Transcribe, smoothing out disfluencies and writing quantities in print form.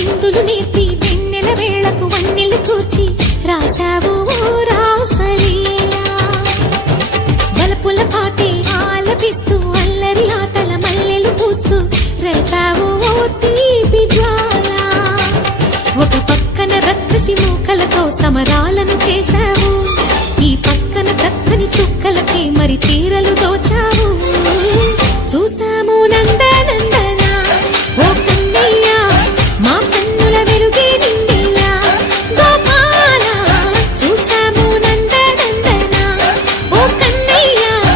చిందులు నేర్పి వెన్నెల వేళకు వన్నెలు కూర్చి రాసావు రాసలీలా బలపుల పాటే ఆలపిస్తూ అల్లరి ఆటల మల్లెలు పూస్తూ రేపావు తీపి జ్వాల ఒక పక్కన రక్కసి మూకలతో సమరాలను చేశావు ఈ పక్కన చక్కని చుక్కలకే మరి చీరలు దోచావు